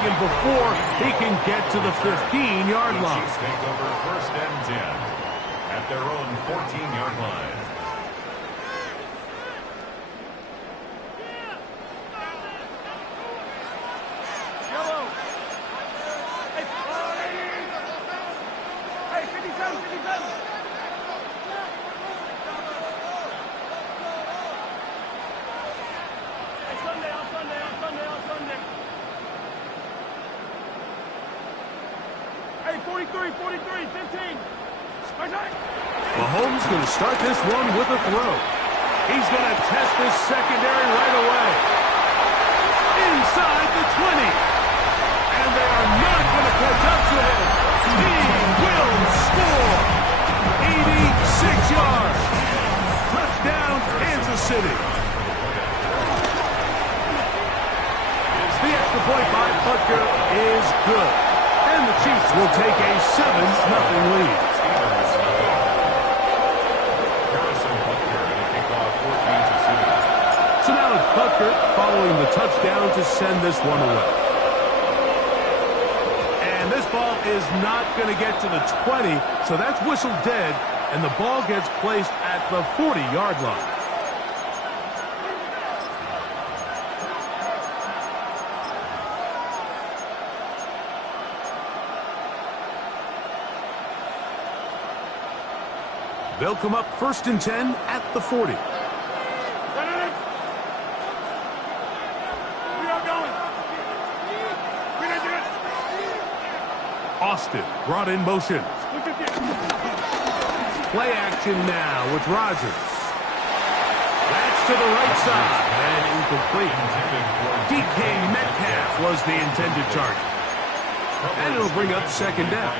wagon before he can get to the 15-yard line. Chiefs take over 1st and 10 at their own 14-yard line. Mahomes going to start this one with a throw. He's going to test this secondary right away. Inside the 20. And they are not going to catch up to him. He will score. 86 yards. Touchdown, Kansas City. The extra point by Butker is good. And the Chiefs will take a 7-0 lead. So now it's Butker following the touchdown to send this one away. And this ball is not going to get to the 20, so that's whistled dead, and the ball gets placed at the 40-yard line. They'll come up 1st and 10 at the 40. Austin brought in motion. Play action now with Rodgers. That's to the right side and incomplete. DK Metcalf was the intended target. And it'll bring up 2nd down.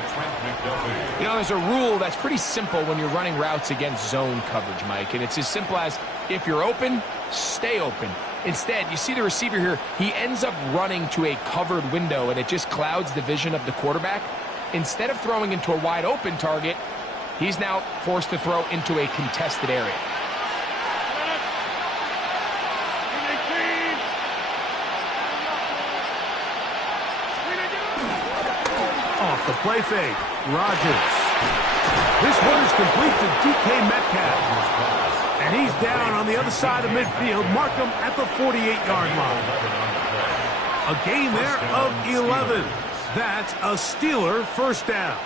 You know, there's a rule that's pretty simple when you're running routes against zone coverage, Mike. And it's as simple as, if you're open, stay open. Instead, you see the receiver here, he ends up running to a covered window, and it just clouds the vision of the quarterback. Instead of throwing into a wide open target, he's now forced to throw into a contested area. Off the play fake, Rodgers. This one is complete to DK Metcalf. And he's down on the other side of midfield. Mark him at the 48-yard line. A gain there of 11. That's a Steeler 1st down.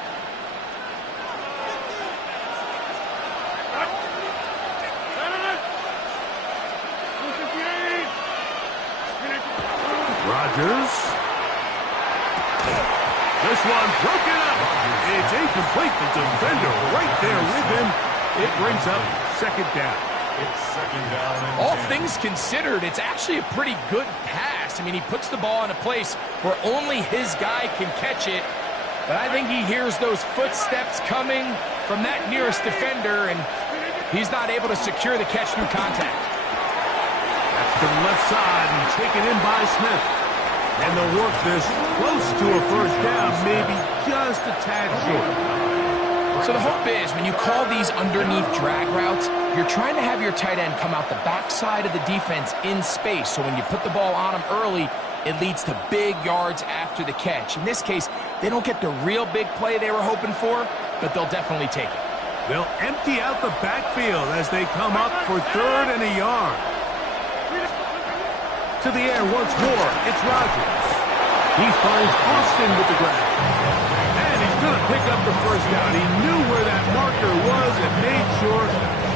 Rodgers. This one broken up. It's incomplete. The defender right there with him. It brings up 2nd down. It's 2nd down. All things considered, it's actually a pretty good pass. I mean, he puts the ball in a place where only his guy can catch it. But I think he hears those footsteps coming from that nearest defender, and he's not able to secure the catch through contact. That's to the left side and taken in by Smith. And they'll work this close to a 1st down, maybe just a tad short. So the hope is, when you call these underneath drag routes, you're trying to have your tight end come out the backside of the defense in space. So when you put the ball on him early, it leads to big yards after the catch. In this case, they don't get the real big play they were hoping for, but they'll definitely take it. They'll empty out the backfield as they come up for 3rd and a yard. To the air once more, it's Rodgers. He finds Austin with the grab. And he's going to pick up the 1st down. He knew where that marker was and made sure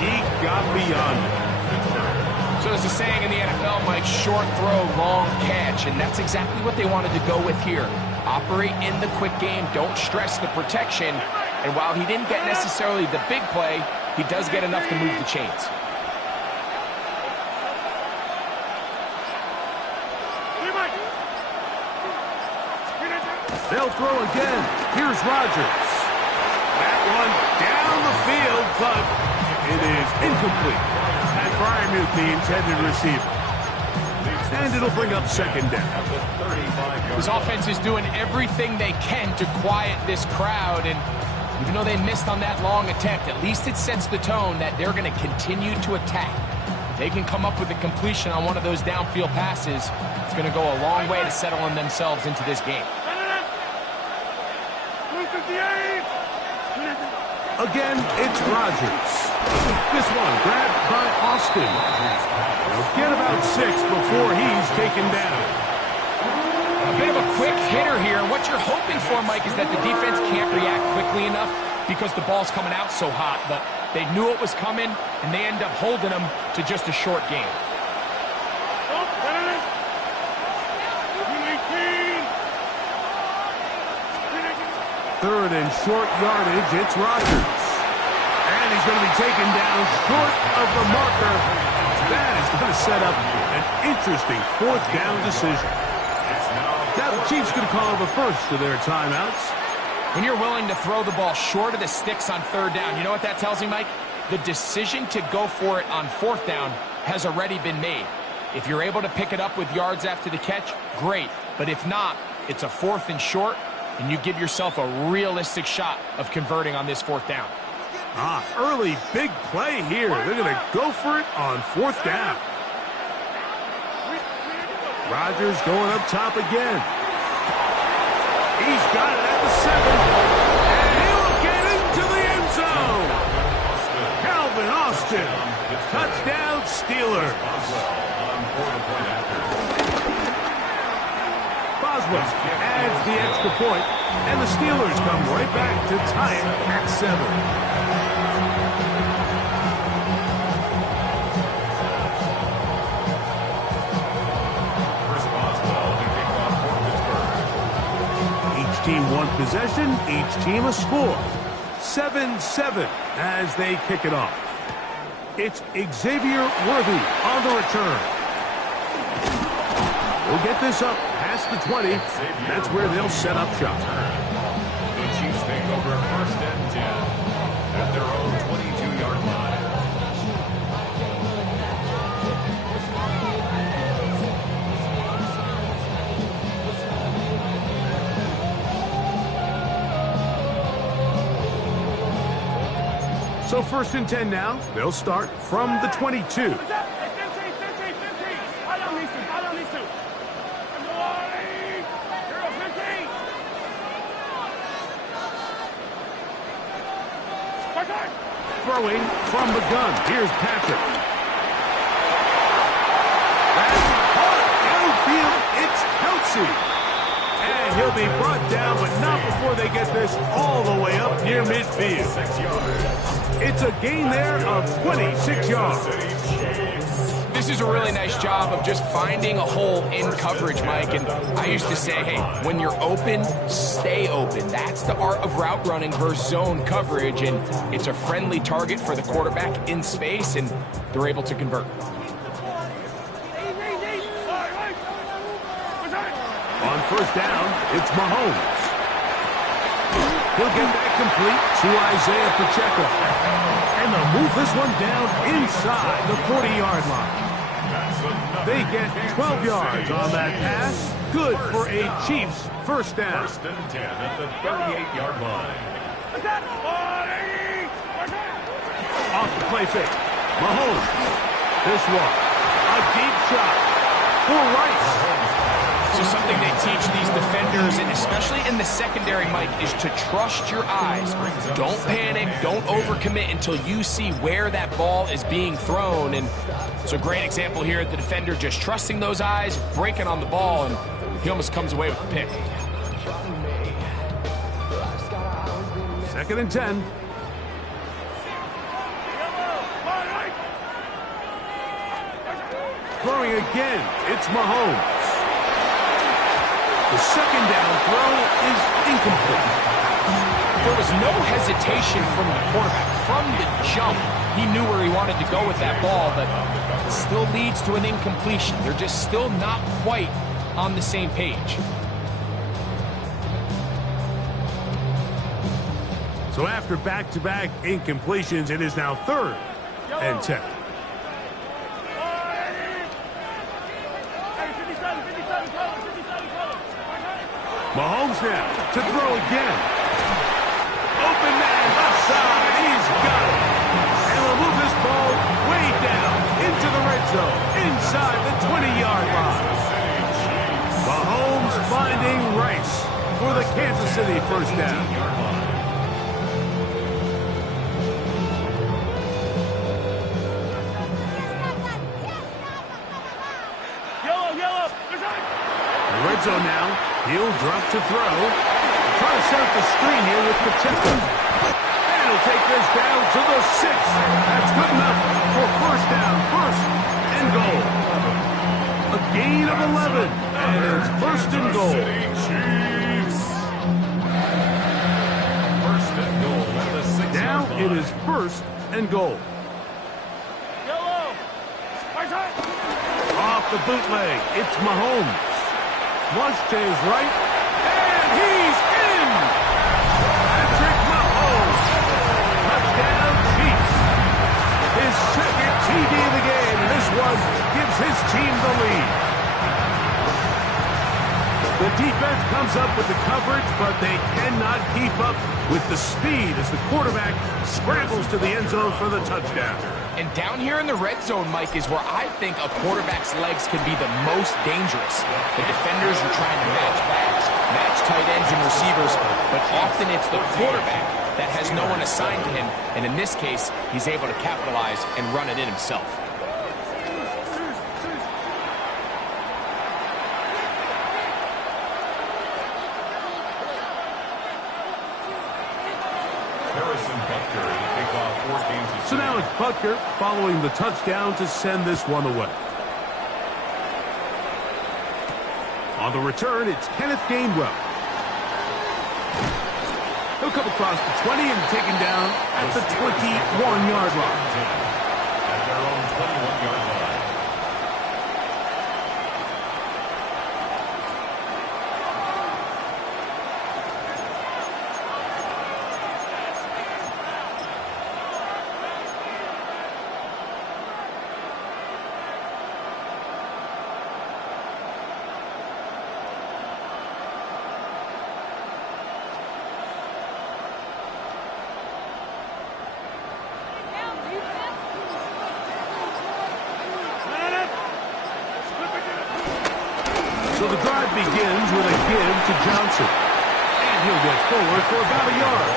he got beyond it. So there's a saying in the NFL, Mike, short throw, long catch, and that's exactly what they wanted to go with here. Operate in the quick game, don't stress the protection, and while he didn't get necessarily the big play, he does get enough to move the chains. They'll throw again. Here's Rodgers. That one down the field, but it is incomplete. Pat Fryermuth, the intended receiver. And it'll bring up 2nd down. This offense is doing everything they can to quiet this crowd, and even though they missed on that long attempt, at least it sets the tone that they're going to continue to attack. they can come up with a completion on one of those downfield passes, it's going to go a long way to settling themselves into this game. Again, it's Rodgers. This one grabbed by Austin. They'll get about 6 before he's taken down. A bit of a quick hitter here. What you're hoping for, Mike, is that the defense can't react quickly enough because the ball's coming out so hot. But they knew it was coming, and they end up holding them to just a short game. Third and short yardage, it's Rodgers. And he's going to be taken down short of the marker. That is going to set up an interesting 4th down decision. Now the Chiefs going to call the first of their timeouts. When you're willing to throw the ball short of the sticks on 3rd down, you know what that tells me, Mike? The decision to go for it on 4th down has already been made. If you're able to pick it up with yards after the catch, great. But if not, it's a 4th and short, and you give yourself a realistic shot of converting on this 4th down. Early big play here. They're going to go for it on 4th down. Rodgers going up top again. He's got it at the 7. And he'll get into the end zone. Calvin Austin. Touchdown Steelers. Boswell adds the extra point, and the Steelers come right back to tie it at 7. Each team one possession, each team a score. 7-7 as they kick it off. It's Xavier Worthy on the return. We'll get this up past the 20. That's where they'll set up shop. The Chiefs take over 1st and 10 at their own 22-yard line. So 1st and 10 now. They'll start from the 22. Throwing from the gun. Here's Patrick. That's caught downfield. It's Kelsey. And he'll be brought down, but not before they get this all the way up near midfield. 6 yards. It's a gain there of 26 yards. This is a really nice job of just finding a hole in coverage, Mike. And I used to say, hey, when you're open, stay open. That's the art of route running versus zone coverage. And it's a friendly target for the quarterback in space, and they're able to convert. On 1st down, it's Mahomes. He'll get that complete to Isaiah Pacheco. And they'll move this one down inside the 40-yard line. They get 12 yards on that pass. Good for a Chiefs 1st down. 1st and 10 at the 38-yard line. Off the play fake. Mahomes. This one. A deep shot for Rice. So something they teach these defenders, and especially in the secondary, Mike, is to trust your eyes. Don't panic. Don't overcommit until you see where that ball is being thrown. And it's a great example here. The defender just trusting those eyes, breaking on the ball, and he almost comes away with the pick. 2nd and 10. Throwing again. It's Mahomes. The 2nd down throw is incomplete. There was no hesitation from the quarterback. From the jump, he knew where he wanted to go with that ball, but it still leads to an incompletion. They're just still not quite on the same page. So after back-to-back incompletions, it is now 3rd and 10. Mahomes now to throw again. Open man left side. He's got it. And we'll move this ball way down into the red first down. The red zone now. He'll drop to throw. Try to set up the screen here with Pacheco. And he'll take this down to the 6. That's good enough for first down. First and goal. A gain of 11. And it's first and goal. First and goal at the 6-yard Now line. it is first and goal. Off the bootleg, it's Mahomes. Flush to his right, and he's in! Patrick Mahomes. Touchdown, Chiefs. His second TD of the game, and this one gives his team the lead. The defense comes up with the coverage, but they cannot keep up with the speed as the quarterback scrambles to the end zone for the touchdown. And down here in the red zone, Mike, is where I think a quarterback's legs can be the most dangerous. The defenders are trying to match backs, match tight ends and receivers, but often it's the quarterback that has no one assigned to him, and in this case, he's able to capitalize and run it in himself. So now it's Butker following the touchdown to send this one away. On the return, it's Kenneth Gainwell. He'll come across the 20 and taken down at the 21-yard line. At their own 21-yard line. So the drive begins with a give to Johnson. And he'll get forward for about a yard.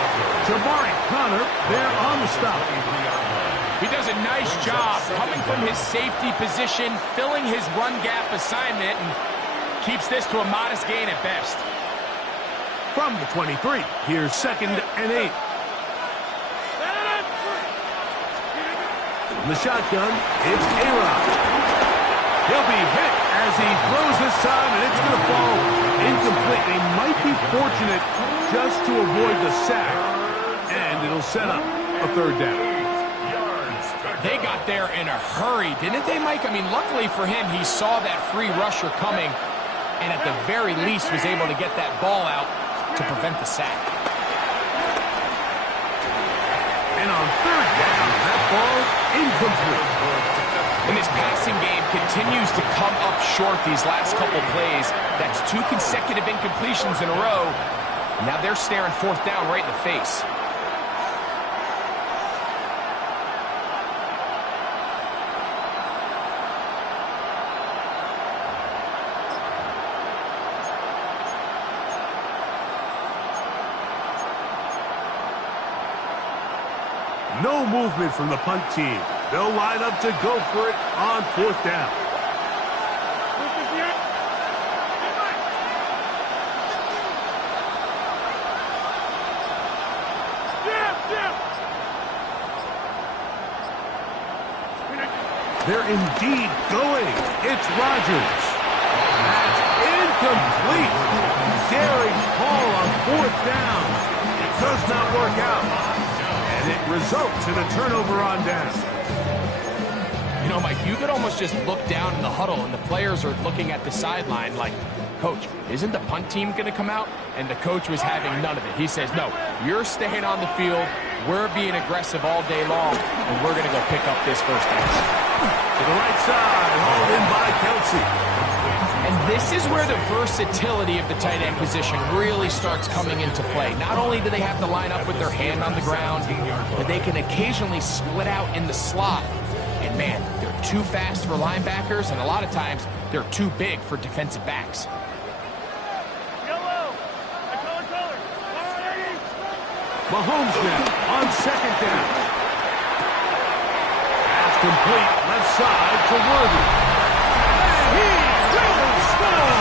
Jamari Connor there on the stop. He does a nice job coming from his safety position, filling his run gap assignment, and keeps this to a modest gain at best. From the 23, here's 2nd and 8. In the shotgun, it's A-Rod. He'll be hit as he throws this time, and it's going to fall incomplete. They might be fortunate just to avoid the sack, and it'll set up a 3rd down. They got there in a hurry, didn't they, Mike? I mean, luckily for him, he saw that free rusher coming, and at the very least was able to get that ball out to prevent the sack. And on 3rd down, that ball incomplete. And his passing game continues to come up short these last couple plays. That's 2 consecutive incompletions in a row. And now they're staring 4th down right in the face. No movement from the punt team. They'll line up to go for it on 4th down. They're indeed going. It's Rodgers. That's incomplete. Daring Paul on 4th down. It does not work out. And it results in a turnover on down. You know, Mike, you could almost just look down in the huddle, and the players are looking at the sideline like, Coach, isn't the punt team going to come out? And the coach was having none of it. He says, no, you're staying on the field. We're being aggressive all day long, and we're going to go pick up this 1st down. To the right side, hauled in by Kelsey. And this is where the versatility of the tight end position really starts coming into play. Not only do they have to line up with their hand on the ground, but they can occasionally split out in the slot. And man, they're too fast for linebackers, and a lot of times they're too big for defensive backs. Mahomes now on second down. Pass complete left side to Worthy. And he will score!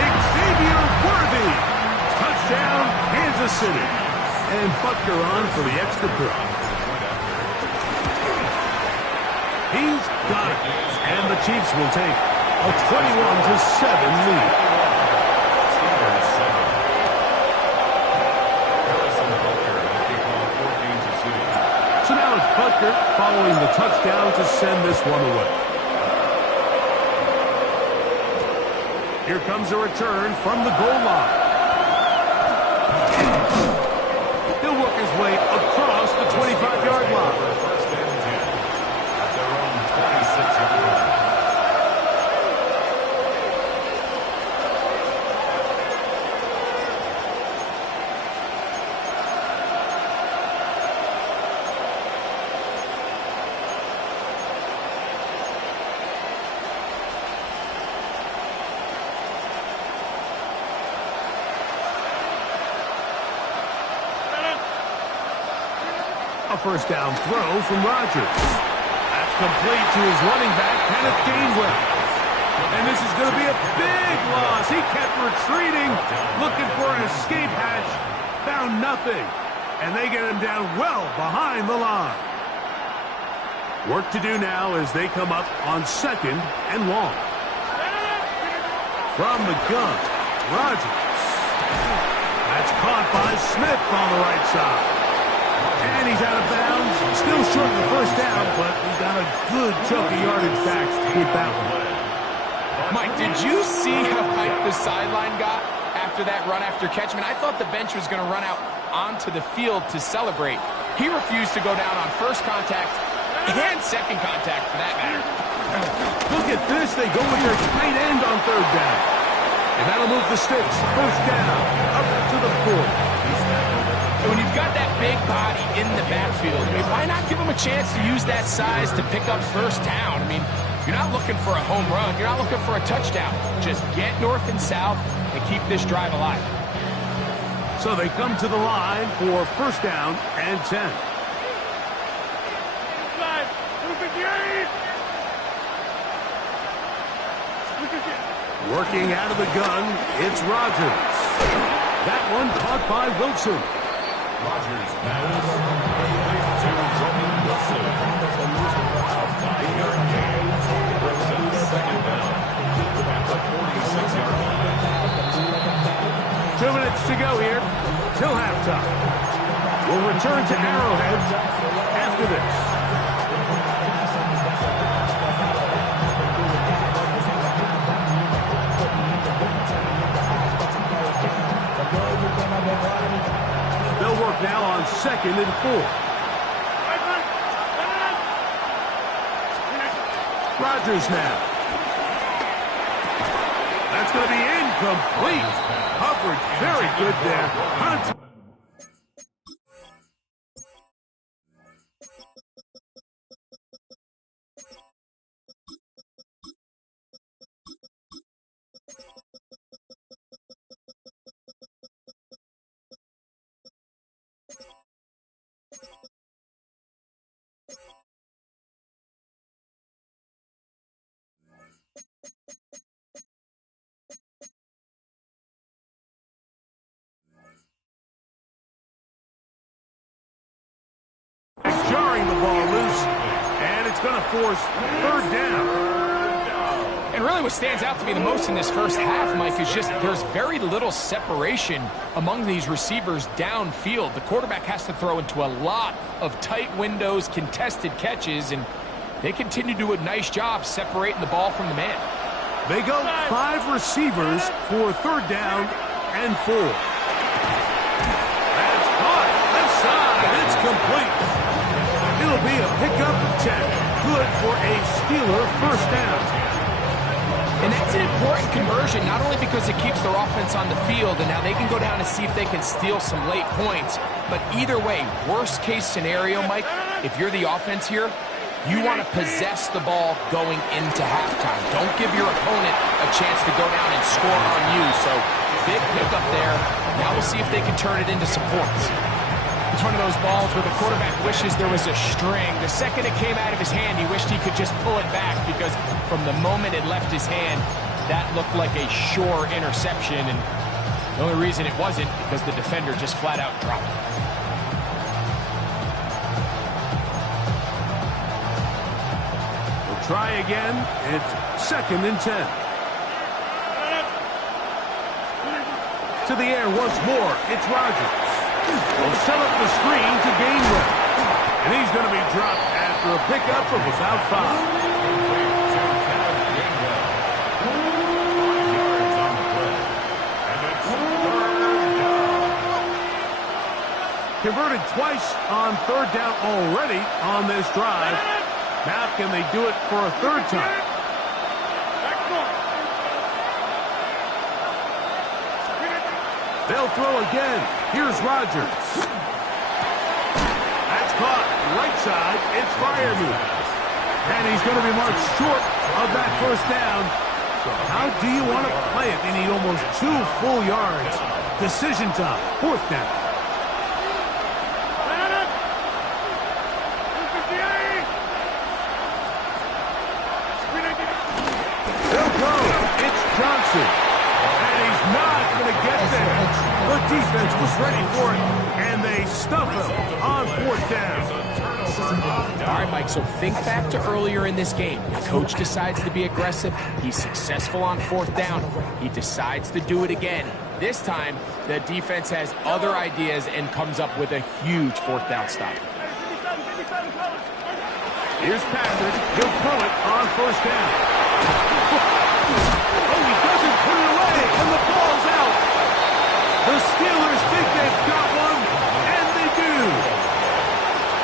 Xavier Worthy. Touchdown, Kansas City. And Butker on for the extra point. He's got it. And the Chiefs will take a 21-7 lead. So now it's Butker following the touchdown to send this one away. Here comes a return from the goal line. He'll work his way across the 25-yard line. First and 10 at their own 26-yard line. A first down throw from Rodgers. That's complete to his running back, Kenneth Gainwell. And this is going to be a big loss. He kept retreating, looking for an escape hatch, found nothing. And they get him down well behind the line. Work to do now as they come up on second and long. From the gun, Rodgers. That's caught by Smith on the right side. And he's out of bounds. Still short of the first down, but he got a good chunk of yardage back with that one. Mike, did you see how hyped the sideline got after that run after catch? I mean, I thought the bench was going to run out onto the field to celebrate. He refused to go down on first contact and second contact, for that matter. Look at this. They go with their tight end on third down. And that'll move the sticks. First down, up to the 40. When you've got that big body in the backfield, I mean, why not give him a chance to use that size to pick up first down? I mean, you're not looking for a home run. You're not looking for a touchdown. Just get north and south and keep this drive alive. So they come to the line for first down and 10. Working out of the gun, it's Rodgers. That one caught by Wilson. Rodgers pass. To Jordan Wilson. A 5-yard gain. Brings up second down at the 46-yard line. 2 minutes to go here till halftime. We'll return to Arrowhead after this. They'll work now on second and 4. Rodgers now. That's going to be incomplete. Coverage very good there. Hunt. Jarring the ball loose, and it's going to force third down. And really what stands out to me the most in this first half, Mike, is just there's very little separation among these receivers downfield. The quarterback has to throw into a lot of tight windows, contested catches, and they continue to do a nice job separating the ball from the man. They go 5 receivers for third down and 4. That's caught. Left side. It's complete. It'll be a pickup of 10. Good for a Steeler first down. And that's an important conversion, not only because it keeps their offense on the field, and now they can go down and see if they can steal some late points. But either way, worst case scenario, Mike, if you're the offense here, you want to possess the ball going into halftime. Don't give your opponent a chance to go down and score on you. So big pickup there. Now we'll see if they can turn it into some points. It's one of those balls where the quarterback wishes there was a string. The second it came out of his hand, he wished he could just pull it back because from the moment it left his hand, that looked like a sure interception. And the only reason it wasn't because the defender just flat out dropped it. We'll try again. It's 2nd and 10. To the air once more. It's Rodgers. Will set up the screen to Gainwell. And he's going to be dropped after a pickup of about 5. Converted twice on 3rd down already on this drive. Now can they do it for a 3rd time? They'll throw again. Here's Rodgers. That's caught right side. It's Freiermuth. And he's going to be marked short of that 1st down. How do you want to play it? They need almost 2 full yards. Decision time. 4th down. And he's not going to get there. The defense was ready for it, and they stuff him on 4th down. All right, Mike, so think back to earlier in this game. The coach decides to be aggressive. He's successful on 4th down. He decides to do it again. This time, the defense has other ideas and comes up with a huge 4th down stop. Here's Patrick. He'll throw it on 1st down. Oh, he doesn't put it away, and the ball's out. The Steelers think they've got one, and they do.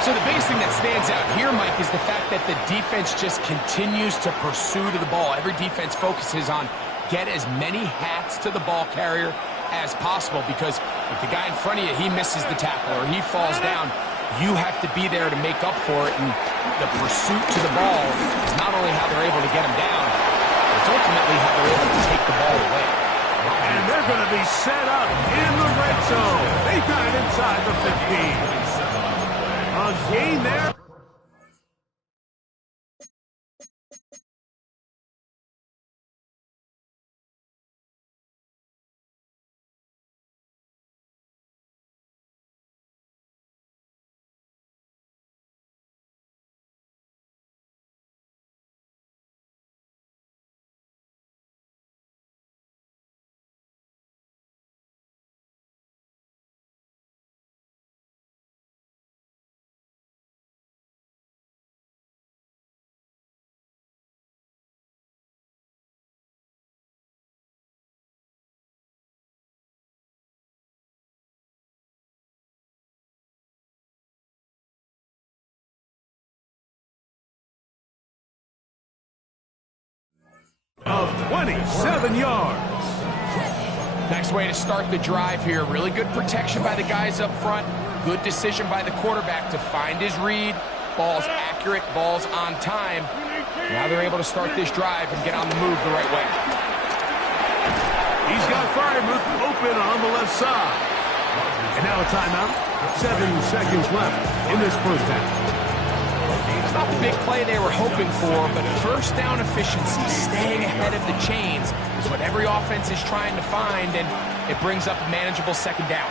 So the biggest thing that stands out here, Mike, is the fact that the defense just continues to pursue to the ball. Every defense focuses on get as many hats to the ball carrier as possible because if the guy in front of you, he misses the tackle or he falls down, you have to be there to make up for it. And the pursuit to the ball is not only how they're able to get him down, it's ultimately how they're able to take the ball away. And they're going to be set up in the red zone. They got it inside the 15. A gain there. Of 27 yards. Nice way to start the drive here. Really good protection by the guys up front. Good decision by the quarterback to find his read. Ball's accurate, ball's on time. Now they're able to start this drive and get on the move the right way. He's got Freiermuth open on the left side. And now a timeout. 7 seconds left in this 1st half. It's not the big play they were hoping for, but 1st down efficiency, staying ahead of the chains, is what every offense is trying to find, and it brings up a manageable 2nd down.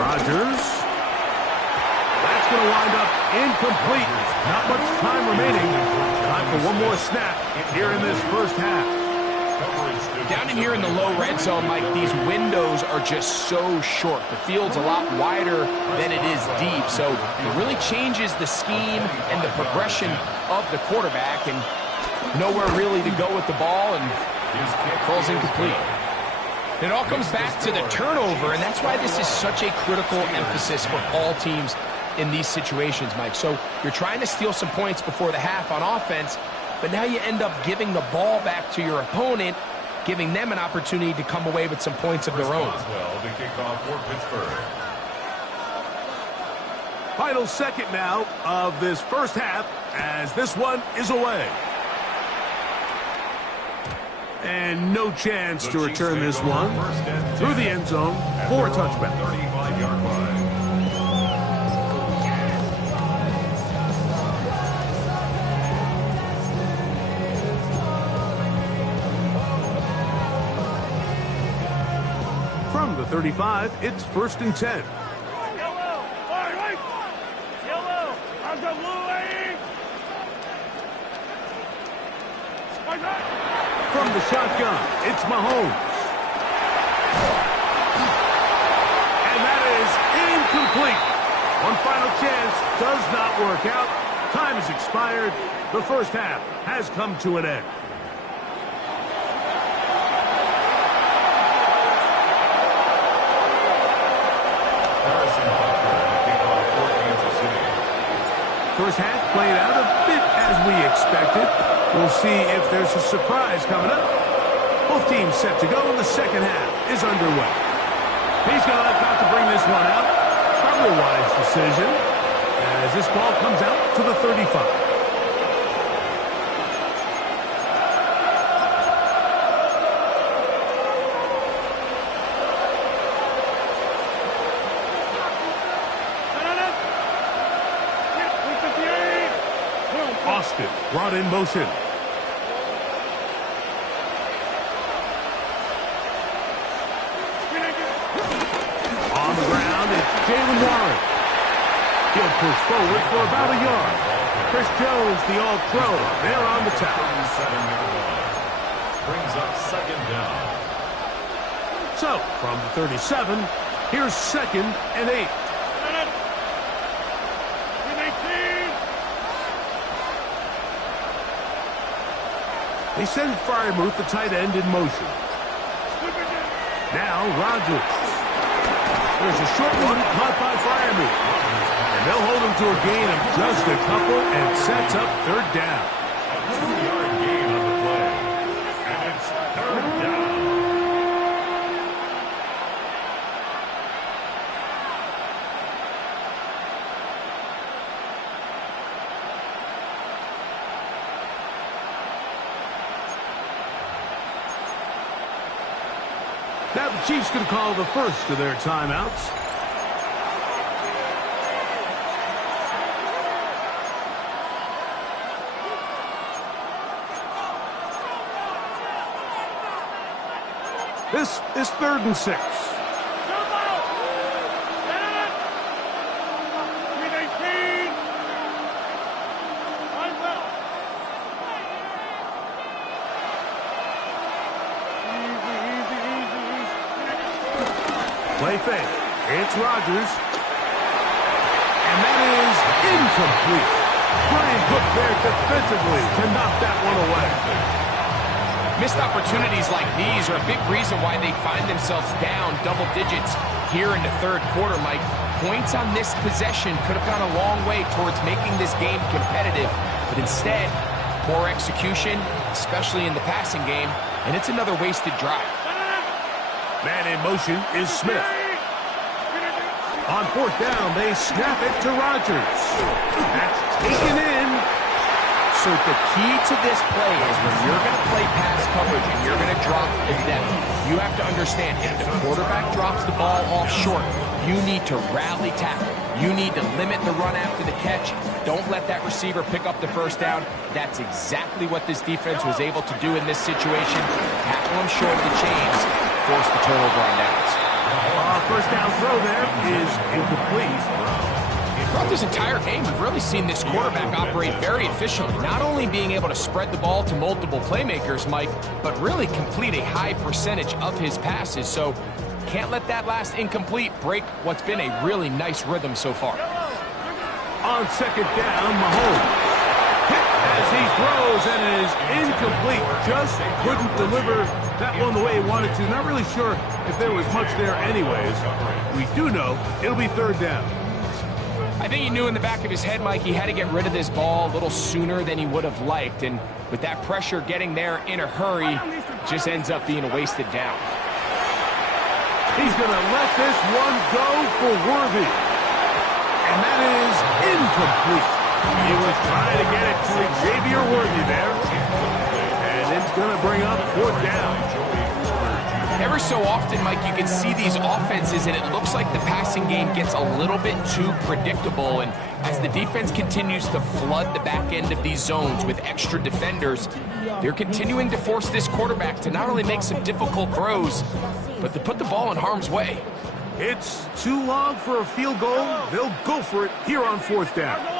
Rodgers. That's going to wind up incomplete. Not much time remaining. Time for one more snap here in this 1st half. Down in here in the low red zone, Mike, these windows are just so short. The field's a lot wider than it is deep, so it really changes the scheme and the progression of the quarterback, and nowhere really to go with the ball, and falls incomplete. It all comes back to the turnover, and that's why this is such a critical emphasis for all teams in these situations, Mike. So you're trying to steal some points before the half on offense, but now you end up giving the ball back to your opponent, giving them an opportunity to come away with some points of their own. Final second now of this first half as this one is away. And no chance to return this one through the end zone for a touchback. 35-yard line. From the 35, it's 1st and 10. From the shotgun, it's Mahomes. And that is incomplete. One final chance does not work out. Time has expired. The first half has come to an end. First half played out a bit as we expected. We'll see if there's a surprise coming up. Both teams set to go, and the second half is underway. He's going to opt not to bring this one out. Probably a wise decision as this ball comes out to the 35. Brought in motion. On the ground, it's Jalen Warren. He'll push forward for about a yard. Chris Jones, the All-Pro, there on the tackle. Brings up second down. So, from the 37, here's 2nd and 8. They send Freiermuth, the tight end, in motion. Now, Rodgers. There's a short one caught by Freiermuth. And they'll hold him to a gain of just a couple and sets up 3rd down. A 2-yard gain on the play. And it's 3rd down. Now the Chiefs can call the first of their timeouts. This is 3rd and 6. Play fake. It's Rodgers. And that is incomplete. Brian Cook there defensively to knock that one away. Missed opportunities like these are a big reason why they find themselves down double digits here in the 3rd quarter, Mike. Points on this possession could have gone a long way towards making this game competitive, but instead, poor execution, especially in the passing game, and it's another wasted drive. Man in motion is Smith. On 4th down, they snap it to Rodgers. That's taken in. So the key to this play is when you're going to play pass coverage and you're going to drop in depth, you have to understand if the quarterback drops the ball off short, you need to rally tackle. You need to limit the run after the catch. Don't let that receiver pick up the 1st down. That's exactly what this defense was able to do in this situation. Tackle them short of the chains, force the turnover on downs. 1st down throw there is incomplete. Throughout this entire game, we've really seen this quarterback operate very efficiently, not only being able to spread the ball to multiple playmakers, Mike, but really complete a high percentage of his passes. So can't let that last incomplete break what's been a really nice rhythm so far. On 2nd down, Mahomes hit as he throws, and it is incomplete. Just couldn't deliver that one the way he wanted to. Not really sure if there was much there anyways. We do know it'll be 3rd down. I think he knew in the back of his head, Mike, he had to get rid of this ball a little sooner than he would have liked. And with that pressure getting there in a hurry, it just ends up being a wasted down. He's going to let this one go for Worthy. And that is incomplete. He was trying to get it to Xavier Worthy there. And it's going to bring up 4th down. Ever so often, Mike, you can see these offenses, and it looks like the passing game gets a little bit too predictable. And as the defense continues to flood the back end of these zones with extra defenders, they're continuing to force this quarterback to not only make some difficult throws, but to put the ball in harm's way. It's too long for a field goal. They'll go for it here on 4th down.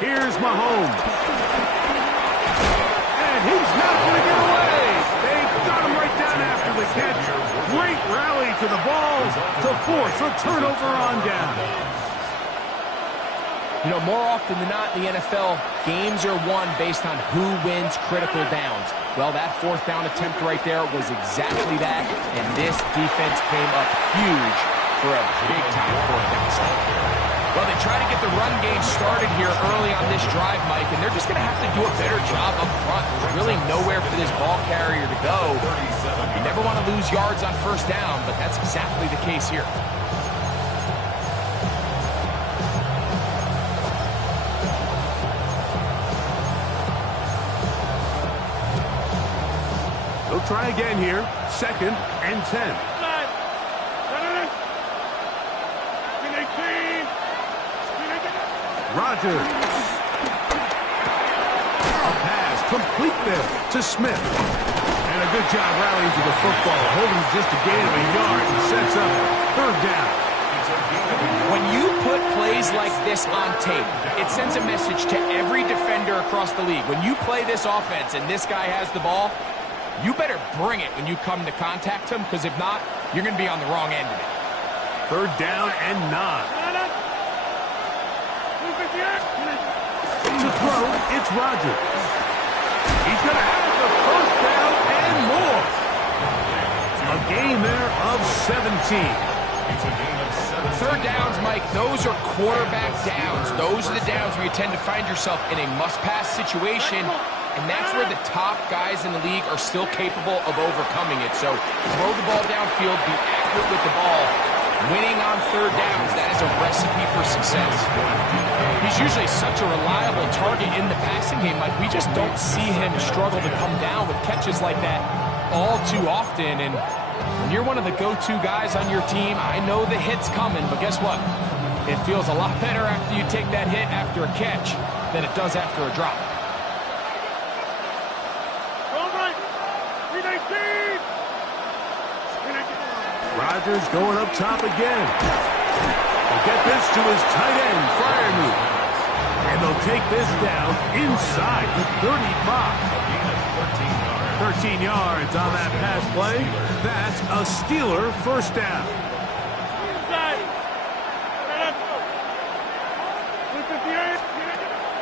Here's Mahomes. And he's not going to get away. They got him right down after the catch. Great rally to the ball to force a turnover on down. You know, more often than not in the NFL, games are won based on who wins critical downs. Well, that 4th down attempt right there was exactly that, and this defense came up huge for a big-time 4th down stop. Well, they try to get the run game started here early on this drive, Mike, and they're just going to have to do a better job up front. There's really nowhere for this ball carrier to go. You never want to lose yards on 1st down, but that's exactly the case here. They'll try again here. 2nd and 10. Rodgers. A pass complete there to Smith. And a good job rallying to the football, holding just a gain of a yard and sets up 3rd down. When you put plays like this on tape, it sends a message to every defender across the league. When you play this offense and this guy has the ball, you better bring it when you come to contact him, because if not, you're going to be on the wrong end of it. 3rd down and 9. To throw, it's Rodgers. He's going to have the 1st down and more. A gain there of 17. 3rd downs, Mike, those are quarterback downs. Those are the downs where you tend to find yourself in a must-pass situation, and that's where the top guys in the league are still capable of overcoming it. So throw the ball downfield, be accurate with the ball. Winning on 3rd downs, that is a recipe for success. He's usually such a reliable target in the passing game. Like, we just don't see him struggle to come down with catches like that all too often. And when you're one of the go-to guys on your team, I know the hit's coming, but guess what? It feels a lot better after you take that hit after a catch than it does after a drop. Rodgers going up top again. They'll get this to his tight end, Freiermuth. And they'll take this down inside the 35. 13 yards on that pass play. That's a Steeler 1st down.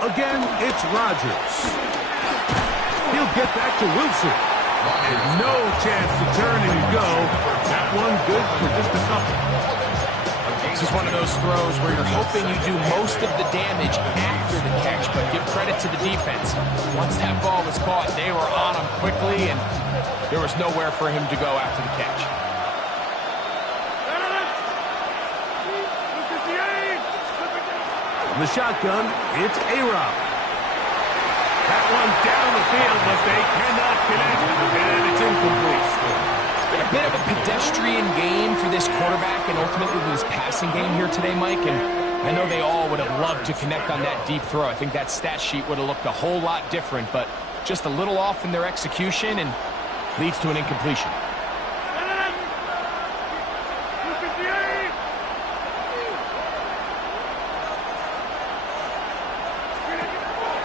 Again, it's Rodgers. He'll get back to Wilson. And no chance to turn and go. That one good for just a couple. This is one of those throws where you're hoping you do most of the damage after the catch, but give credit to the defense. Once that ball was caught, they were on him quickly, and there was nowhere for him to go after the catch. From the shotgun, it's A-Rob. That one down the field, but they cannot connect, and it's incomplete. It's been a bit of a pedestrian game for this quarterback and ultimately this passing game here today, Mike, and I know they all would have loved to connect on that deep throw. I think that stat sheet would have looked a whole lot different, but just a little off in their execution and leads to an incompletion.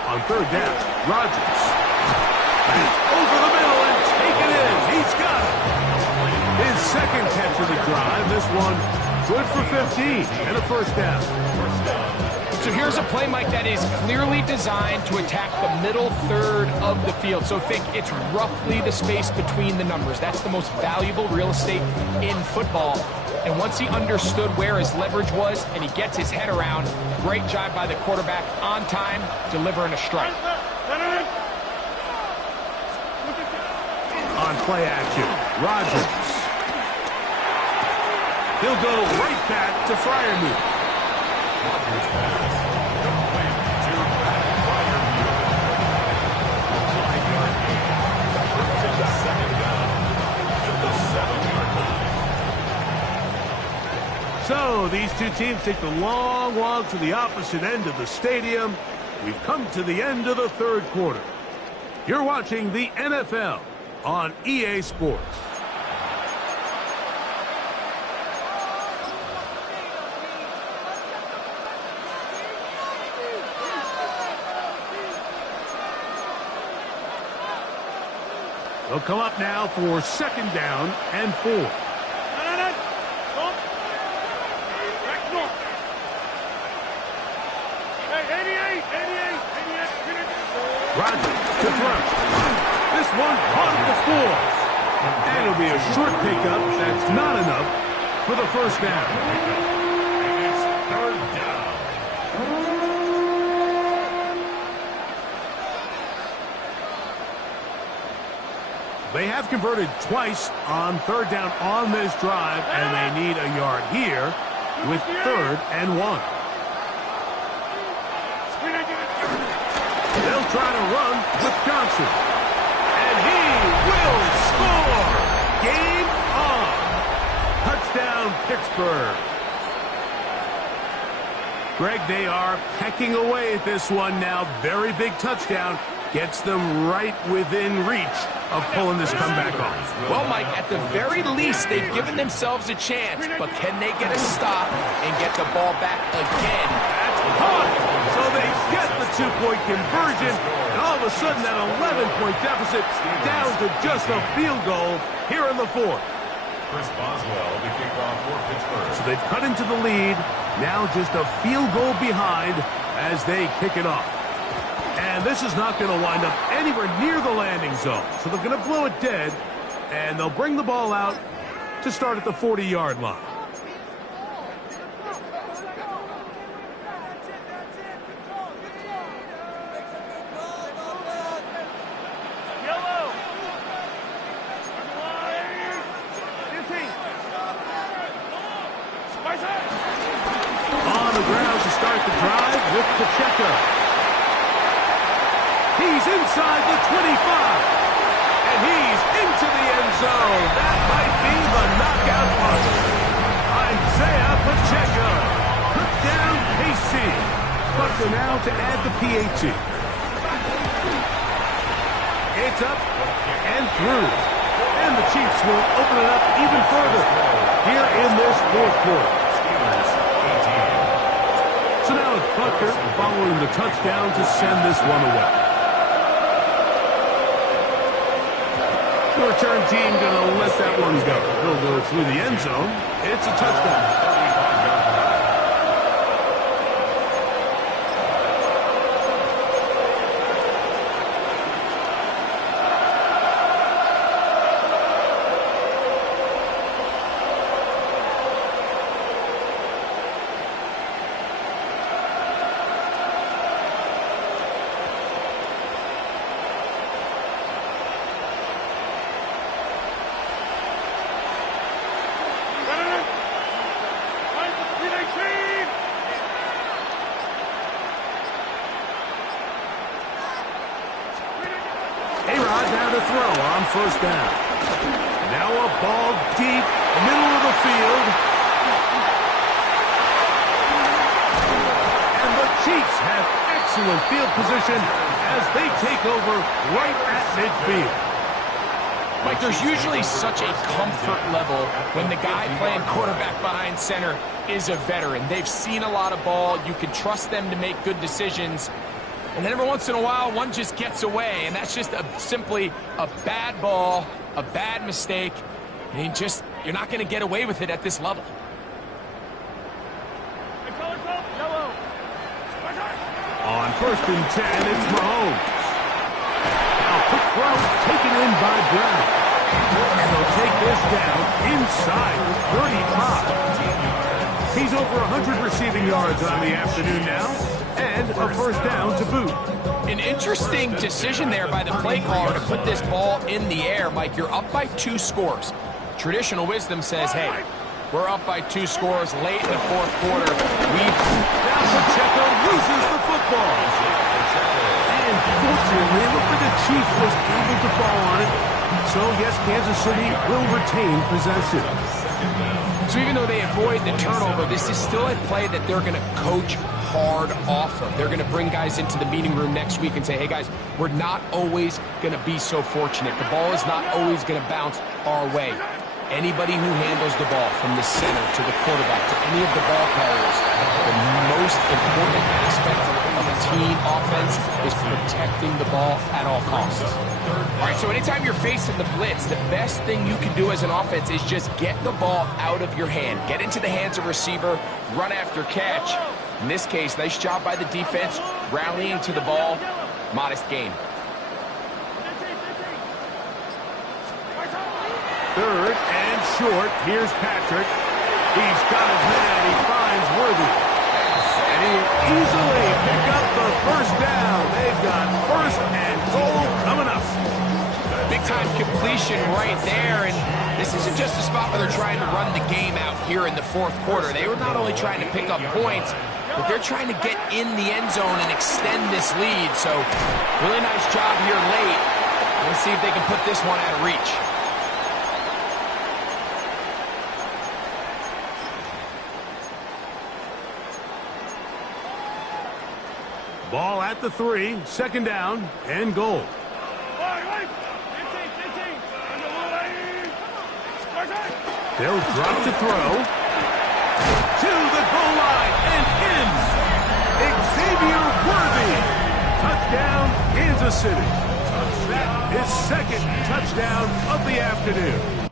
On 3rd down, Rodgers. That's over the middle and taken in. He's got it. His 2nd catch of the drive. This one good for 15 and a 1st down. So here's a play, Mike, that is clearly designed to attack the middle 3rd of the field. So think it's roughly the space between the numbers. That's the most valuable real estate in football. And once he understood where his leverage was and he gets his head around, great job by the quarterback on time, delivering a strike. on play action. Rodgers. He'll go right back to Freiermuth. Rodgers pass complete to Freiermuth. A 5-yard gain. First and second down at the 7-yard line. So these two teams take the long walk to the opposite end of the stadium. We've come to the end of the third quarter. You're watching the NFL on EA Sports. They'll come up now for second down and 4. Rodgers to throw. This one caught at the 4. And it'll be a short pickup. That's not enough for the first down. And it's third down. They have converted twice on third down on this drive, and they need a yard here with 3rd and 1. They'll try to run with Johnson. And he will score! Game on! Touchdown, Pittsburgh. Greg, they are pecking away at this one now. Very big touchdown. Gets them right within reach of pulling this comeback off. Well, Mike, at the very least, they've given themselves a chance, but can they get a stop and get the ball back again? That's caught! So they get the 2-point conversion, and all of a sudden that 11-point deficit down to just a field goal here in the 4th. Chris Boswell, the kickoff for Pittsburgh. So they've cut into the lead, now just a field goal behind as they kick it off. And this is not going to wind up anywhere near the landing zone. So they're going to blow it dead, and they'll bring the ball out to start at the 40-yard line. On the ground to start the drive with Pacheco. He's inside the 25. And he's into the end zone. That might be the knockout punch. Isaiah Pacheco. Touchdown, KC. Buckner now to add the PAT. It's up and through. And the Chiefs will open it up even further here in this 4th quarter. So now it's Buckner following the touchdown to send this one away. The return team going to let that one go. He'll go through the end zone. It's a touchdown. Now to throw on first down. Now a ball deep, middle of the field. And the Chiefs have excellent field position as they take over right at midfield. Mike, there's usually such a comfort level when the guy playing quarterback behind center is a veteran. They've seen a lot of ball. You can trust them to make good decisions. And then every once in a while, one just gets away, and that's just simply a bad ball, a bad mistake, and you're not going to get away with it at this level. On first and 10, it's Mahomes. A quick throw taken in by Brown. And they'll take this down inside the 35. He's over 100 receiving yards on the afternoon now. and a first down to boot. An interesting decision there by the play caller to put this ball in the air. Mike, you're up by 2 scores. Traditional wisdom says, hey, we're up by 2 scores late in the fourth quarter. Now Pacheco loses the football. And fortunately, it looked like the Chief was able to fall on it. So, yes, Kansas City will retain possession. So even though they avoid the turnover, this is still a play that they're going to coach hard off of. They're going to bring guys into the meeting room next week and say, hey, guys, we're not always going to be so fortunate. The ball is not always going to bounce our way. Anybody who handles the ball from the center to the quarterback to any of the ball carriers, the most important aspect of a team offense is protecting the ball at all costs. All right, so anytime you're facing the blitz, the best thing you can do as an offense is just get the ball out of your hand. Get into the hands of receiver, run after catch. In this case, nice job by the defense, rallying to the ball, modest gain. Third and short. Here's Patrick. He's got his man. He finds Worthy. And he'll easily pick up the first down. They've got first and goal coming up. Big-time completion right there. And this isn't just a spot where they're trying to run the game out here in the fourth quarter. They were not only trying to pick up points, but they're trying to get in the end zone and extend this lead. So really nice job here late. Let's see if they can put this one out of reach. Ball at the 3, second down and goal. They'll drop to throw. To the goal line and in. Xavier Worthy. Touchdown, Kansas City. His second touchdown of the afternoon.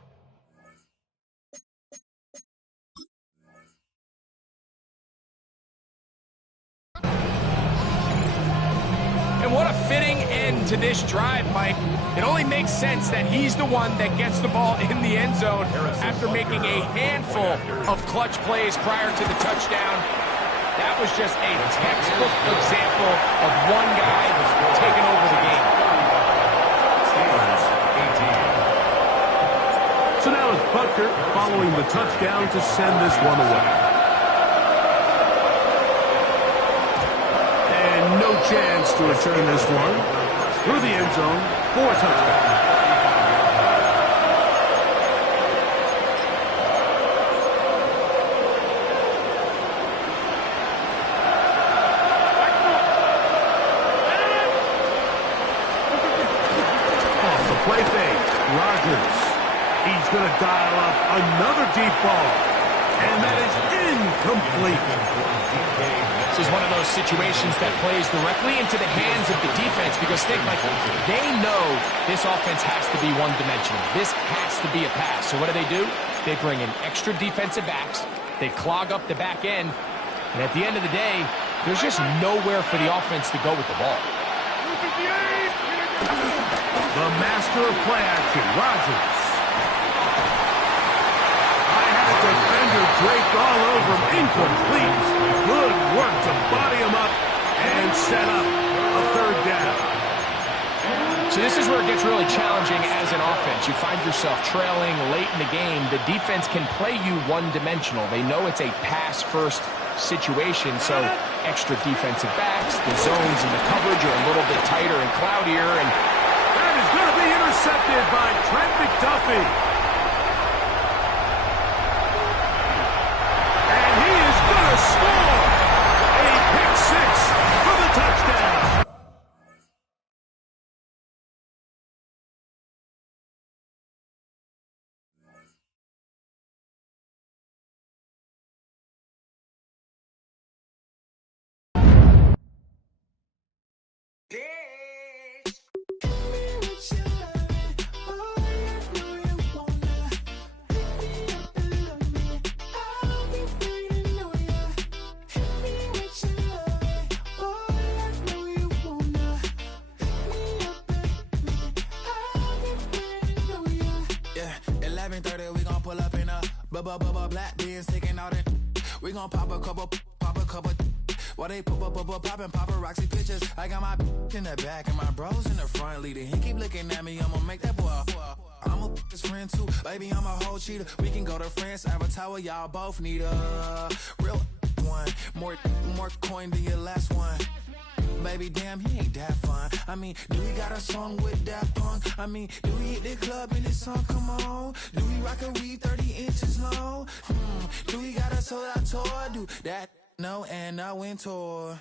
What a fitting end to this drive, Mike. It only makes sense that he's the one that gets the ball in the end zone after making a handful of clutch plays prior to the touchdown. That was just a textbook example of one guy taking over the game. So now it's Butker following the touchdown to send this one away. No chance to return this one through the end zone for a touchdown. Off the play fake, Rodgers. He's going to dial up another deep ball, and that is incomplete. This is one of those situations that plays directly into the hands of the defense because think, Mike, they know this offense has to be one-dimensional. This has to be a pass. So what do? They bring in extra defensive backs. They clog up the back end. And at the end of the day, there's just nowhere for the offense to go with the ball. The master of play action, Rodgers. Defender draped all over him. Incomplete. Good work to body him up and set up a third down. So this is where it gets really challenging as an offense. You find yourself trailing late in the game. The defense can play you one-dimensional. They know it's a pass-first situation, so extra defensive backs, the zones and the coverage are a little bit tighter and cloudier. And that is going to be intercepted by Trent McDuffie. Score! A pick six for the touchdown. Black beans taking out it. We gon' pop a couple. While they poppin' paparazzi pictures. I got my in the back and my bros in the front leading. He keep looking at me, I'ma make that boy. I'm a his friend too, baby, I'm a whole cheater. We can go to France, Avatar, y'all both need a real one. More coin than your last one. Baby, damn, he ain't that fun. I mean, do we got a song with Daft Punk? I mean, do we hit the club in this song? Come on. Do we rock a weave 30 inches long? Do we got a sold out tour? Do that, no, and I went tour.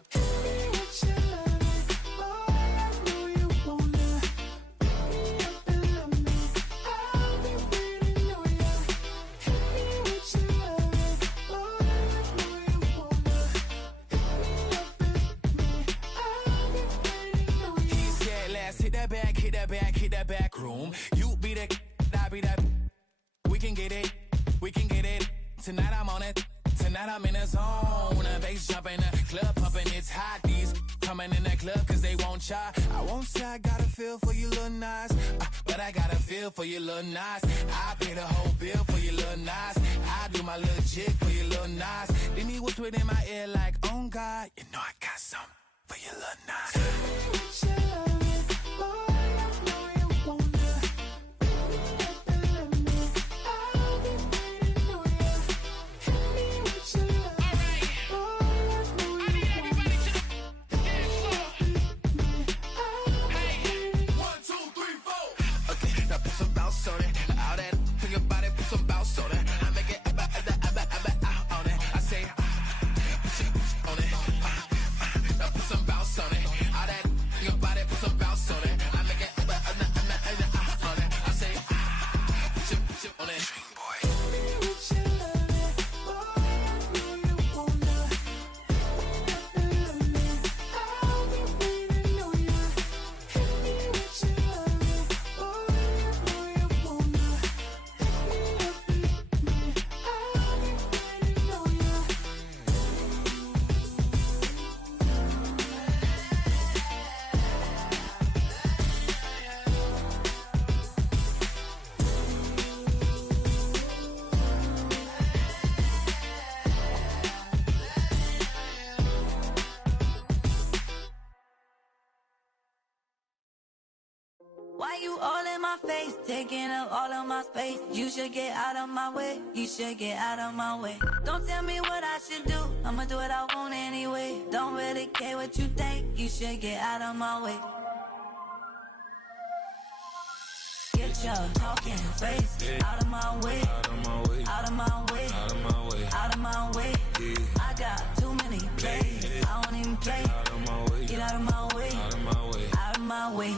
Hit that back room. You be the, I be that. We can get it. Tonight I'm on it. Tonight I'm in a zone. A bass jumping, a club pumping, it's hot. These coming in that club cause they won't try. I won't say I got a feel for you little nice, but I got a feel for you little nice. I pay the whole bill for you little nice. I do my little jig for you little nice. Then he whisper in my ear like, oh God, you know I got something for you little nice. Why you all in my face, taking up all of my space? You should get out of my way, you should get out of my way. Don't tell me what I should do, I'ma do what I want anyway. Don't really care what you think, you should get out of my way. Get your talking face out of my way, out of my way, out of my way, out of my way, out of my way. I got too many plays, I don't even play. Get out of my way, out of my way, out of my way.